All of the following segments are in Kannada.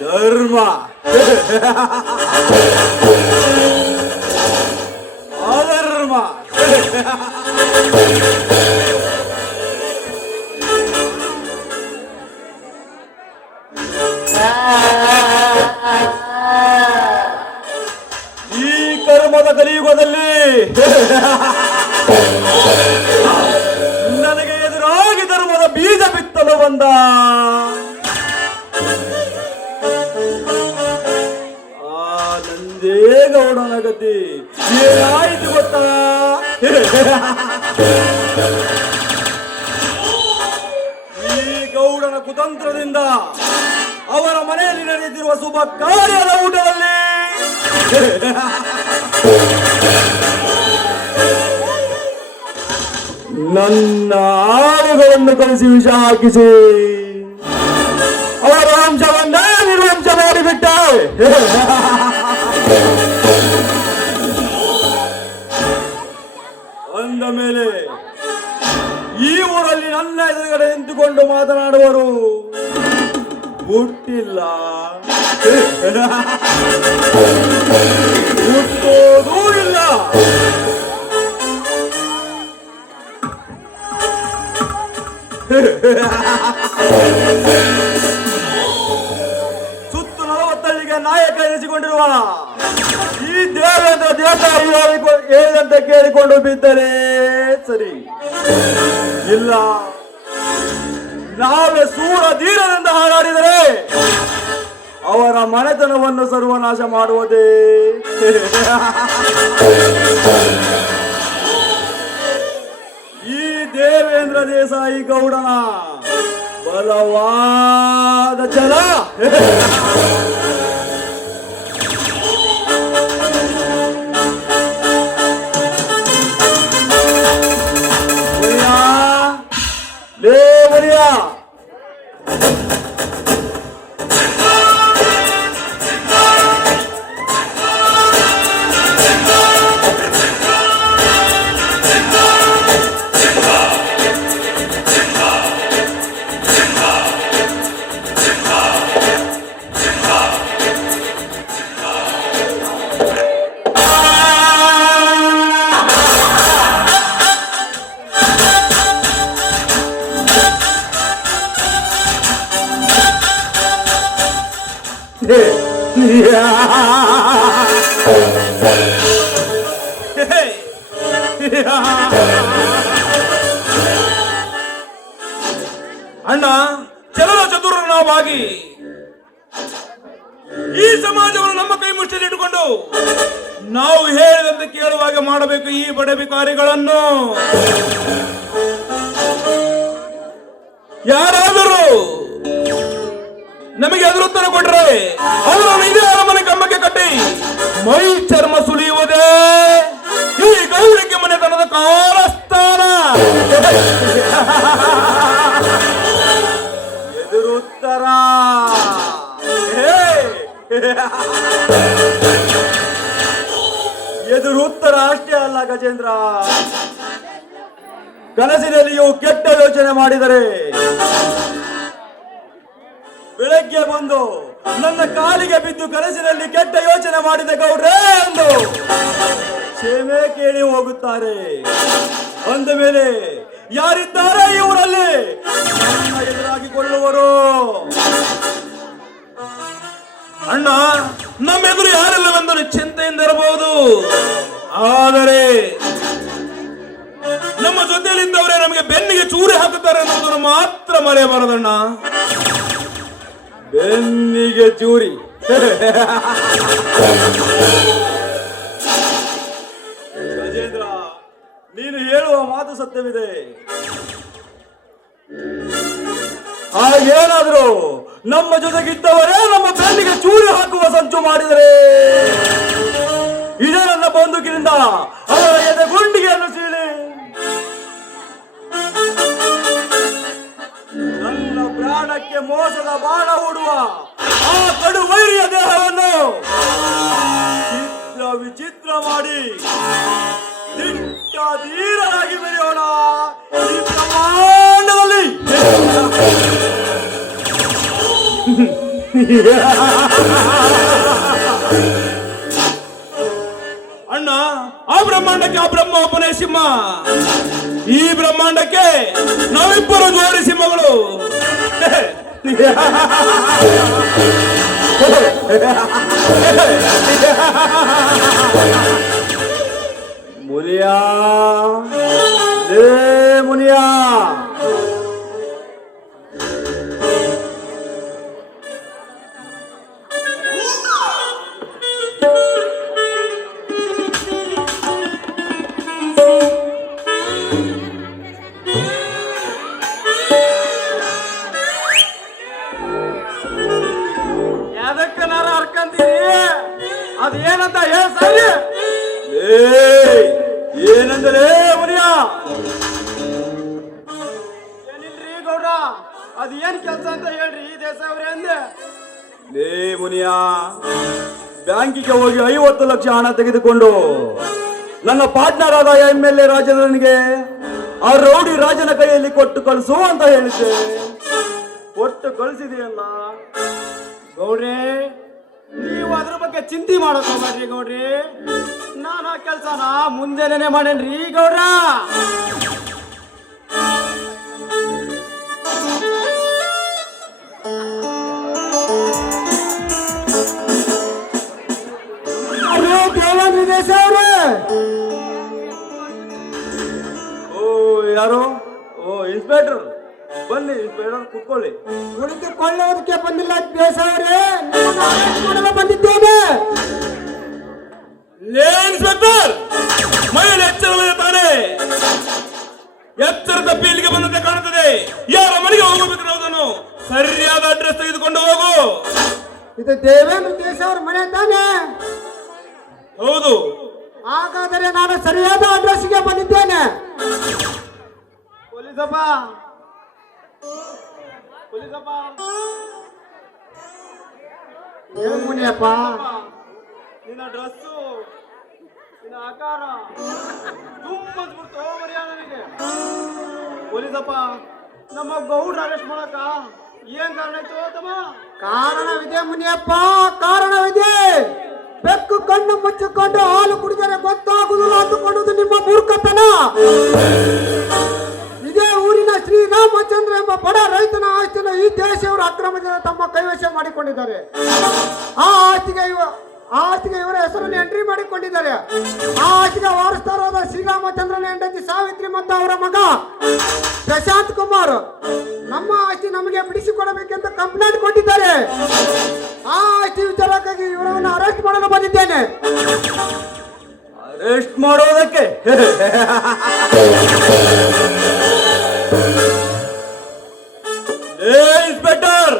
ಧರ್ಮ ಅಧರ್ಮ ಈ ಕರ್ಮದ ಕಲಿಯುಗದಲ್ಲಿ ನನಗೆ ಎದುರಾಗಿ ಧರ್ಮದ ಬೀಜ ಬಿತ್ತಲು ಬಂದ ನಂದೇಗೌಡನ ಗತಿ ಏನಾಯಿತು ಗೊತ್ತಾ? ಈ ಗೌಡನ ಕುತಂತ್ರದಿಂದ ಅವರ ಮನೆಯಲ್ಲಿ ನಡೆಯುತ್ತಿರುವ ಶುಭ ಕಾರ್ಯದ ಊಟದಲ್ಲಿ ನನ್ನ ಆಳುಗಳನ್ನು ಕಳಿಸಿ ವಿಷ ಹಾಕಿಸಿ ಅವರ ವಂಶವನ್ನೇ ನಿರ್ವಂಶ ಮಾಡಿಬಿಟ್ಟೆ. ಅಂದ ಮೇಲೆ ಈ ಊರಲ್ಲಿ ನನ್ನ ಎದುರುಗಡೆ ನಿಂತುಕೊಂಡು ಮಾತನಾಡುವರು ಹುಟ್ಟಿಲ್ಲ, ಹುಟ್ಟೋದೂ ಇಲ್ಲ. ಸುತ್ತು 40 ನಾಯಕ ಎನಿಸಿಕೊಂಡಿರುವ ಈ ದೇವೇಂದ್ರ ದೇವತಾ ಹೇಳಿದಂತೆ ಕೇಳಿಕೊಂಡು ಬಿದ್ದರೆ ಸರಿ, ಇಲ್ಲ ನಾವೇ ಸೂರ ಧೀರದಿಂದ ಹಾರಾಡಿದರೆ ಅವರ ಮನೆತನವನ್ನು ಸರ್ವನಾಶ ಮಾಡುವುದೇ. ಈ ದೇವೇಂದ್ರ ದೇಸಾಯಿ ಗೌಡನ ಬಲವಾದ ಛಲ ಲೇ ಮರಿಯ ಅಣ್ಣ, ಚಲನ ಚತುರನಾಗಿ ಈ ಸಮಾಜವನ್ನು ನಮ್ಮ ಕೈ ಮುಷ್ಟಿಲಿಟ್ಟುಕೊಂಡು ನಾವು ಹೇಳಿದಂತೆ ಕೇಳುವಾಗ ಮಾಡಬೇಕು. ಈ ಬಡ ಬಿಕಾರಿಗಳನ್ನು ಯಾರಾದರೂ ನಮಗೆ ಎದುರುತ್ತರ ಕೊಟ್ರೆ ಅವರನ್ನು ಇದೇ ಅರಮನೆ ಕಮ್ಮಕ್ಕೆ ಕಟ್ಟಿ ಮೈ ಚರ್ಮ ಸುಲಿಯುವುದೇ ಈ ಗೌರಕ್ಕೆ ಮನೆತನದ ಕಾಲಸ್ಥಾನ. ಎದುರುತ್ತರ ಎದುರುತ್ತರ ಅಷ್ಟೇ ಅಲ್ಲ ಗಜೇಂದ್ರ, ಕನಸಿನಲ್ಲಿಯೂ ಕೆಟ್ಟ ಯೋಚನೆ ಮಾಡಿದರೆ ಬೆಳಗ್ಗೆ ಬಂದು ನನ್ನ ಕಾಲಿಗೆ ಬಿದ್ದು ಕನಸಿನಲ್ಲಿ ಕೆಟ್ಟ ಯೋಚನೆ ಮಾಡಿದ ಗೌಡ್ರೆ ಎಂದು ಕ್ಷಮೆ ಕೇಳಿ ಹೋಗುತ್ತಾರೆ. ಅಂದ ಮೇಲೆ ಯಾರಿದ್ದಾರೆ ಇವರಲ್ಲಿ ಎದುರಾಗಿಕೊಳ್ಳುವರು? ಅಣ್ಣ, ನಮ್ಮ ಎದುರು ಯಾರಿಲ್ಲವೆಂದು ಚಿಂತೆಯಿಂದ ಇರಬಹುದು, ಆದರೆ ನಮ್ಮ ಜೊತೆಯಲ್ಲಿದ್ದವರೇ ನಮಗೆ ಬೆನ್ನಿಗೆ ಚೂರಿ ಹಾಕುತ್ತಾರೆ ಅನ್ನೋದನ್ನು ಮಾತ್ರ ಮರೆಯಬಾರದಣ್ಣ. ಬೆನ್ನಿಗೆ ಚೂರಿ? ಗಜೇಂದ್ರ, ನೀನು ಹೇಳುವ ಮಾತು ಸತ್ಯವಿದೆ. ಹಾಗೇನಾದ್ರು ನಮ್ಮ ಜೊತೆಗಿದ್ದವರೇ ನಮ್ಮ ಬೆನ್ನಿಗೆ ಚೂರಿ ಹಾಕುವ ಸಂಚು ಮಾಡಿದರೆ ಇದೇ ನನ್ನ ಬಂದೂಕಿನಿಂದ ಅವರ ಎದೆ ಗುಂಡಿಗೆಯನ್ನು ಸೀಳಿ ನನ್ನ ಪ್ರಾಣಕ್ಕೆ ಮೋಸದ ಬಾಣ ಹೂಡುವ ಆ ಕಡು ವೈರಿಯ ದೇಹವನ್ನು ಚಿತ್ರ ವಿಚಿತ್ರ ಮಾಡಿ ದಿಟ್ಟ ಧೀರರಾಗಿ ಬೆರೆಯೋಣ ಈ ಬ್ರಹ್ಮಾಂಡದಲ್ಲಿ. ಅಣ್ಣ, ಆ ಬ್ರಹ್ಮಾಂಡಕ್ಕೆ ಆ ಬ್ರಹ್ಮ ಒಬ್ಬನೇ ಸಿಂಹ, ಈ ಬ್ರಹ್ಮಾಂಡಕ್ಕೆ ನಾವಿಬ್ಬರು ಜೋಡಿ ಸಿಂಹಗಳು. ಮುನಿಯಾ, ಲೇ ಮುನಿಯಾ, ಎದಕ್ಕನಾರ ಹರ್ಕಂತೀರಿ? ಅದೇನಂತ ಹೇಳ ಸರಿ. ಏನಂದ್ರೆ ಮುನಿಯಾ? ಏನಿಲ್ರಿ ಗೌಡ, ಅದ್ ಏನ್ ಕೆಲ್ಸ ಅಂತ ಹೇಳ್ರಿ ದೇಶ ಅವ್ರೆ ಅಂದೆ. ಲೇ ಮುನಿಯಾ, ಬ್ಯಾಂಕಿಗೆ ಹೋಗಿ 50 ಲಕ್ಷ ಹಣ ತೆಗೆದುಕೊಂಡು ನನ್ನ ಪಾರ್ಟ್ನರ್ ಆದ MLA ರಾಜನಿಗೆ ಆ ರೌಡಿ ರಾಜನ ಕೈಯಲ್ಲಿ ಕೊಟ್ಟು ಕಳಿಸು ಅಂತ ಹೇಳಿದ್ದೆ. ಕೊಟ್ಟು ಕಳಿಸಿದೆಯಲ್ಲ ಗೌಡ್ರೆ. ನೀವು ಅದ್ರ ಬಗ್ಗೆ ಚಿಂತೆ ಮಾಡೋಕೆ ಹೋಗ್ಬೇಡ್ರಿ ಗೌಡ್ರಿ. ನಾನು ಆ ಕೆಲಸನ ಮುಂಜಾನೆ ಮಾಡೇನ್ರಿ ಗೌಡ್ರ. ದೇಶ ಅವ್ರೆ, ಓ ಯಾರು? ಓ ಇನ್ಸ್ಪೆಕ್ಟರ್, ಬನ್ನಿ ಇನ್ಸ್ಪೆಕ್ಟರ್, ಕುತ್ಕೊಳ್ಳಿ. ಕುಳಿತುಕೊಳ್ಳೋದಕ್ಕೆ ಬಂದಿಲ್ಲ ದೇಶ ಅವರೇ, ಮಾಡಲು ಬಂದಿದ್ದೇನೆ. ಇನ್ಸ್ಪೆಕ್ಟರ್, ಮೈಯಲ್ಲಿ ಎಚ್ಚರವಿದೆ ತಾನೇ? ಎಚ್ಚರ ತಪ್ಪಿ ಇಲ್ಲಿಗೆ ಬಂದಂತೆ ಕಾಣುತ್ತದೆ. ಯಾರ ಮನೆಗೆ ಹೋಗಬೇಕು ಅನ್ನೋದನ್ನು ಸರಿಯಾದ ಅಡ್ರೆಸ್ ತೆಗೆದುಕೊಂಡು ಹೋಗು. ಇದು ದೇವೇಂದ್ರ ದೇಶ ಅವ್ರ ಮನೆ ತಾನೆ? ಹೌದು. ಹಾಗಾದರೆ ನಾನು ಸರಿಯಾದ ಅಡ್ರೆಸ್ಗೆ ಬಂದಿದ್ದೇನೆ. ಪೊಲೀಸಪ್ಪ, ಪೊಲೀಸಪ್ಪ, ಏನ್ ಮುನಿಯಪ್ಪ, ನಿನ್ನ ಡ್ರೆಸ್ಸು, ನಿನ್ನ ಆಕಾರ ತುಂಬಂದ್ಬಿಡ್ತು ಮರ್ಯಾ ನನಗೆ. ಪೊಲೀಸಪ್ಪ, ನಮ್ಮ ಗೌಡ್ರ ಅರೆಸ್ಟ್ ಮಾಡಕ ಏನ್ ಕಾರಣ ಆಯ್ತು ತಮ್ಮ? ಕಾರಣವಿದೆ ಮುನಿಯಪ್ಪ, ಕಾರಣವಿದೆ. ಬೆಕ್ಕು ಕಣ್ಣು ಮುಚ್ಚಿಕೊಂಡು ಹಾಲು ಕುಡಿದರೆ ಗೊತ್ತಾಗುವುದಿಲ್ಲ ಅಂದುಕೊಳ್ಳುವುದು ನಿಮ್ಮ ಮೂರ್ಖತನ. ಇದೇ ಊರಿನ ಶ್ರೀರಾಮಚಂದ್ರ ಎಂಬ ಬಡ ರೈತನ ಆಸ್ತಿಯನ್ನು ಈ ದೇಶವರು ಅಕ್ರಮದಿಂದ ತಮ್ಮ ಕೈವಶ ಮಾಡಿಕೊಂಡಿದ್ದಾರೆ. ಆ ಆಸ್ತಿಗೆ ಇವರ ಹೆಸರನ್ನು ಎಂಟ್ರಿ ಮಾಡಿಕೊಂಡಿದ್ದಾರೆ. ಆ ಆಸ್ತಿಗೆ ವಾರಸ್ದಾರರಾದ ಶ್ರೀರಾಮಚಂದ್ರನ ಹೆಂಡತಿ ಸಾವಿತ್ರಿ ಮತ್ತು ಅವರ ಮಗ ಪ್ರಶಾಂತ್ ಕುಮಾರ್ ನಮ್ಮ ಆಸ್ತಿ ನಮಗೆ ಬಿಡಿಸಿಕೊಡಬೇಕೆಂದು ಕಂಪ್ಲೇಂಟ್ ಕೊಟ್ಟಿದ್ದಾರೆ. ಆ ಆಸ್ತಿ ವಿಚಾರಕ್ಕಾಗಿ ಇವರನ್ನು ಅರೆಸ್ಟ್ ಮಾಡಲು ಬಂದಿದ್ದೇನೆ. ಅರೆಸ್ಟ್ ಮಾಡೋದಕ್ಕೆ? ಇನ್ಸ್ಪೆಕ್ಟರ್,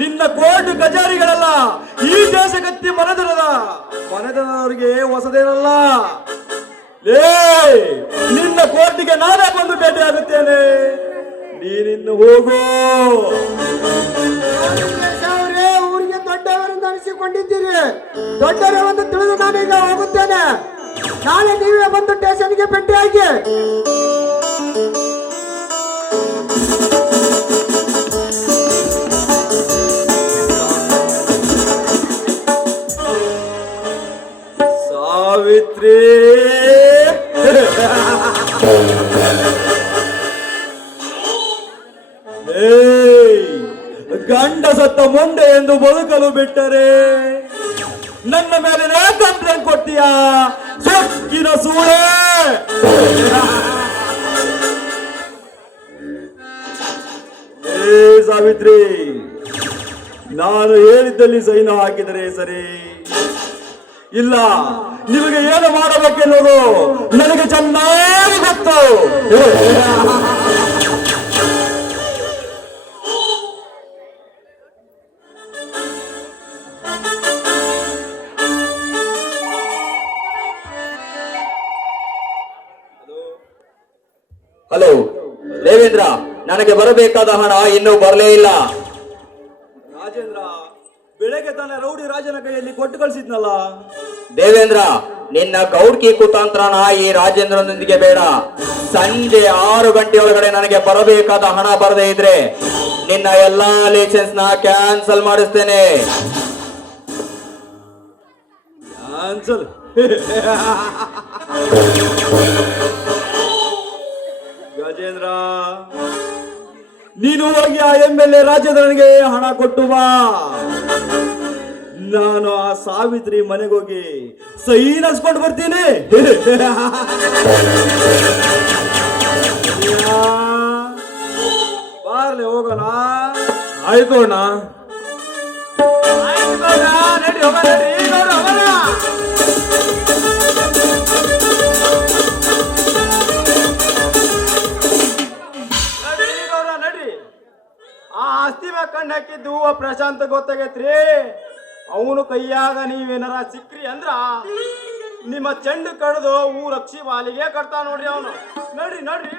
ನಿನ್ನ ಕೋರ್ಟ್ ಕಚೇರಿಗಳಲ್ಲ ಈ ದೇಶಗತ್ತಿ ಮನೆದನವರಿಗೆ ಹೊಸದೇನಲ್ಲ. ನಿನ್ನ ಕೋರ್ಟಿಗೆ ನಾನೇ ಬಂದು ಭೇಟಿ ಆಗುತ್ತೇನೆ. ನೀನಿನ್ನು ಹೋಗು. ಅವರೇ ಊರಿಗೆ ದೊಡ್ಡವರಿಂದ ಅನಿಸಿಕೊಂಡಿದ್ದೀರಿ. ದೊಡ್ಡವರೆಂದು ತಿಳಿದು ನಾನೀಗ ಹೋಗುತ್ತೇನೆ. ನಾಳೆ ನೀವೇ ಬಂದು ಸ್ಟೇಷನ್ಗೆ ಭೇಟಿಯಾಗಿ. ಸಾವಿತ್ರಿ ಸತ್ತ ಮೊಂಡೆ ಎಂದು ಬದುಕಲು ಬಿಟ್ಟರೆ ನನ್ನ ಮೇಲೆ ಕಂಪ್ಲೇಂಟ್ ಕೊಡ್ತೀಯಾ ಸೊಕ್ಕಿನ ಸೂಳೆ? ಏ ಸಾವಿತ್ರಿ, ನಾನು ಹೇಳಿದ್ದಲ್ಲಿ ಸೈನ್ ಹಾಕಿದರೆ ಸರಿ, ಇಲ್ಲ ನಿಮಗೆ ಏನು ಮಾಡಬೇಕೆನ್ನುವುದು ನನಗೆ ಚೆನ್ನಾಗಿ ಗೊತ್ತು. ಹಲೋ ದೇವೇಂದ್ರ, ನನಗೆ ಬರಬೇಕಾದ ಹಣ ಇನ್ನೂ ಬರಲೇ ಇಲ್ಲ. ರಾಜೇಂದ್ರ, ಬೆಳಗ್ಗೆ ತಾನೇ ರೌಡಿ ರಾಜನ ಕೈಯಲ್ಲಿ ಕೊಟ್ಟು ಕಳಿಸಿದ್ನಲ್ಲ. ದೇವೇಂದ್ರ, ನಿನ್ನ ಗೌಡ್ಕಿ ಕುತಾಂತ್ರನ ಈ ರಾಜೇಂದ್ರನೊಂದಿಗೆ ಬೇಡ. ಸಂಜೆ 6 ಗಂಟೆಯೊಳಗಡೆ ನನಗೆ ಬರಬೇಕಾದ ಹಣ ಬರದೇ ಇದ್ರೆ ನಿನ್ನ ಎಲ್ಲಾ ಲೈಸೆನ್ಸ್ ನ ಕ್ಯಾನ್ಸಲ್ ಮಾಡಿಸ್ತೇನೆ. ಕ್ಯಾನ್ಸಲ್? ಗಜೇಂದ್ರ, ನೀನು ಹೋಗಿ ಆ MLA ರಾಜೇಂದ್ರನಿಗೆ ಹಣ ಕೊಟ್ಟು ಬಾ. ನಾನು ಆ ಸಾವಿತ್ರಿ ಮನೆಗೋಗಿ ಸೈನ್ ಹಸ್ಕೊಂಡು ಬರ್ತೀನಿ. ಬಾರ್ಲೆ ಹೋಗೋಣ. ಆಯ್ತು ಅಣ್ಣ. ನಡಿ ಹೋಗೋಣ, ನಡಿ ಹೋಗೋಣ. ನಡಿ. ಆ ಆಸ್ತಿ ಮ್ಯಾಗ ಕಣ್ಣು ಹಾಕಿದ್ದು ಆ ಪ್ರಶಾಂತ್ ಗೊತ್ತಾಗೈತ್ರಿ. ಅವನು ಕೈಯಾಗ ನೀವೇನಾರ ಸಿಕ್ರಿ ಅಂದ್ರ ನಿಮ್ಮ ಚೆಂಡು ಕಡ್ದು ಊರಕ್ಷಿ ಬಾಲಿಗೆ ಕಟ್ತಾ ನೋಡ್ರಿ ಅವನು. ನಡ್ರಿ ನಡ್ರಿ.